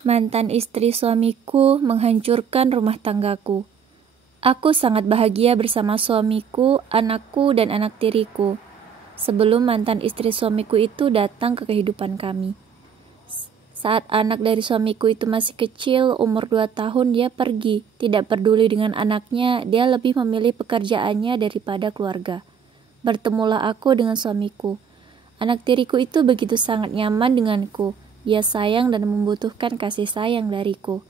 Mantan istri suamiku menghancurkan rumah tanggaku. Aku sangat bahagia bersama suamiku, anakku, dan anak tiriku. Sebelum mantan istri suamiku itu datang ke kehidupan kami. Saat anak dari suamiku itu masih kecil, umur 2 tahun, dia pergi. Tidak peduli dengan anaknya, dia lebih memilih pekerjaannya daripada keluarga. Bertemulah aku dengan suamiku. Anak tiriku itu begitu sangat nyaman denganku. Dia sayang dan membutuhkan kasih sayang dariku.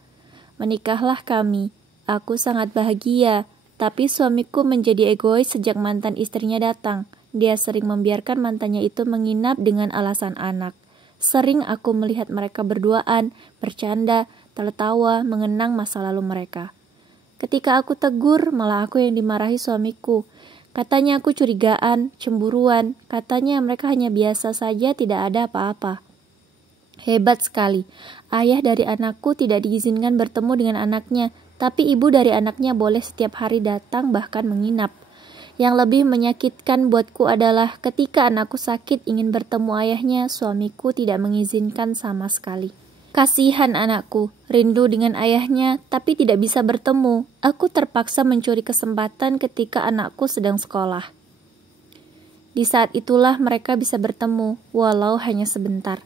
Menikahlah kami. Aku sangat bahagia, tapi suamiku menjadi egois sejak mantan istrinya datang. Dia sering membiarkan mantannya itu menginap dengan alasan anak. Sering aku melihat mereka berduaan, bercanda, tertawa, mengenang masa lalu mereka. Ketika aku tegur, malah aku yang dimarahi suamiku. Katanya aku curigaan, cemburuan. Katanya mereka hanya biasa saja, tidak ada apa-apa. Hebat sekali. Ayah dari anakku tidak diizinkan bertemu dengan anaknya, tapi ibu dari anaknya boleh setiap hari datang bahkan menginap. Yang lebih menyakitkan buatku adalah ketika anakku sakit ingin bertemu ayahnya, suamiku tidak mengizinkan sama sekali. Kasihan anakku, rindu dengan ayahnya, tapi tidak bisa bertemu. Aku terpaksa mencuri kesempatan ketika anakku sedang sekolah. Di saat itulah mereka bisa bertemu, walau hanya sebentar.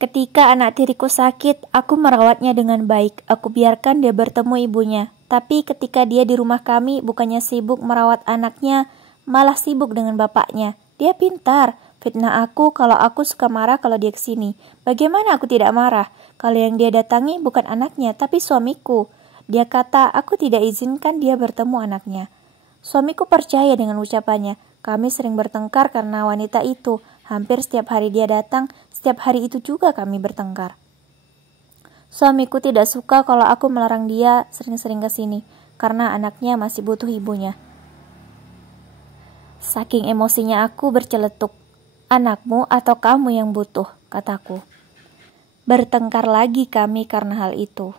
Ketika anak tiriku sakit, aku merawatnya dengan baik. Aku biarkan dia bertemu ibunya. Tapi ketika dia di rumah kami, bukannya sibuk merawat anaknya, malah sibuk dengan bapaknya. Dia pintar, fitnah aku kalau aku suka marah kalau dia kesini. Bagaimana aku tidak marah? Kalau yang dia datangi bukan anaknya, tapi suamiku. Dia kata, aku tidak izinkan dia bertemu anaknya. Suamiku percaya dengan ucapannya. Kami sering bertengkar karena wanita itu. Hampir setiap hari dia datang, setiap hari itu juga kami bertengkar. Suamiku tidak suka kalau aku melarang dia sering-sering ke sini, karena anaknya masih butuh ibunya. Saking emosinya aku berceletuk. Anakmu atau kamu yang butuh, kataku. Bertengkar lagi kami karena hal itu.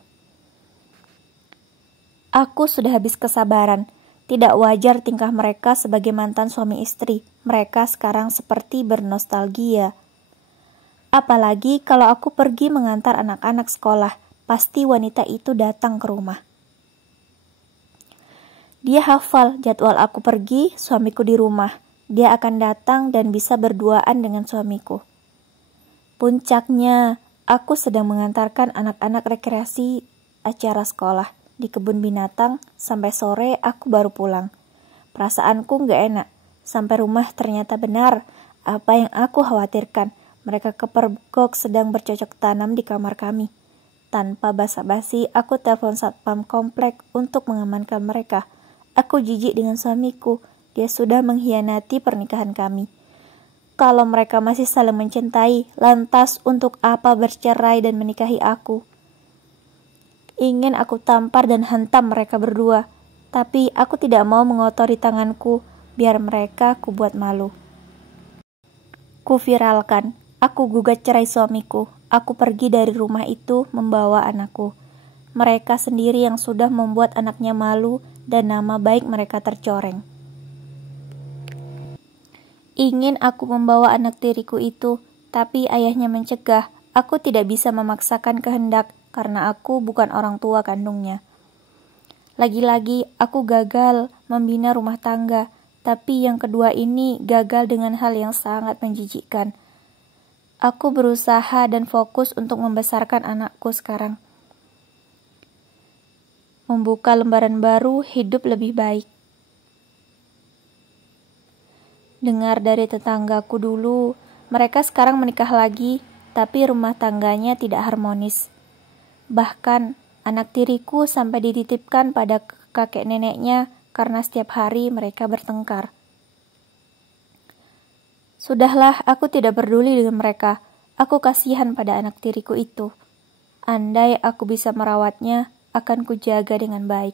Aku sudah habis kesabaran. Tidak wajar tingkah mereka sebagai mantan suami istri. Mereka sekarang seperti bernostalgia. Apalagi kalau aku pergi mengantar anak-anak sekolah, pasti wanita itu datang ke rumah. Dia hafal jadwal aku pergi, suamiku di rumah. Dia akan datang dan bisa berduaan dengan suamiku. Puncaknya, aku sedang mengantarkan anak-anak rekreasi acara sekolah di kebun binatang. Sampai sore aku baru pulang. Perasaanku gak enak. Sampai rumah ternyata benar apa yang aku khawatirkan. Mereka kepergok sedang bercocok tanam di kamar kami. Tanpa basa-basi, aku telepon satpam komplek untuk mengamankan mereka. Aku jijik dengan suamiku. Dia sudah mengkhianati pernikahan kami. Kalau mereka masih saling mencintai, lantas untuk apa bercerai dan menikahi aku? Ingin aku tampar dan hantam mereka berdua. Tapi aku tidak mau mengotori tanganku, biar mereka kubuat malu. Ku viralkan. Aku gugat cerai suamiku. Aku pergi dari rumah itu membawa anakku. Mereka sendiri yang sudah membuat anaknya malu dan nama baik mereka tercoreng. Ingin aku membawa anak tiriku itu, tapi ayahnya mencegah. Aku tidak bisa memaksakan kehendak karena aku bukan orang tua kandungnya. Lagi-lagi aku gagal membina rumah tangga, tapi yang kedua ini gagal dengan hal yang sangat menjijikkan. Aku berusaha dan fokus untuk membesarkan anakku sekarang. Membuka lembaran baru, hidup lebih baik. Dengar dari tetanggaku dulu, mereka sekarang menikah lagi, tapi rumah tangganya tidak harmonis. Bahkan, anak tiriku sampai dititipkan pada kakek neneknya karena setiap hari mereka bertengkar. Sudahlah, aku tidak peduli dengan mereka. Aku kasihan pada anak tiriku itu. Andai aku bisa merawatnya, akan kujaga dengan baik.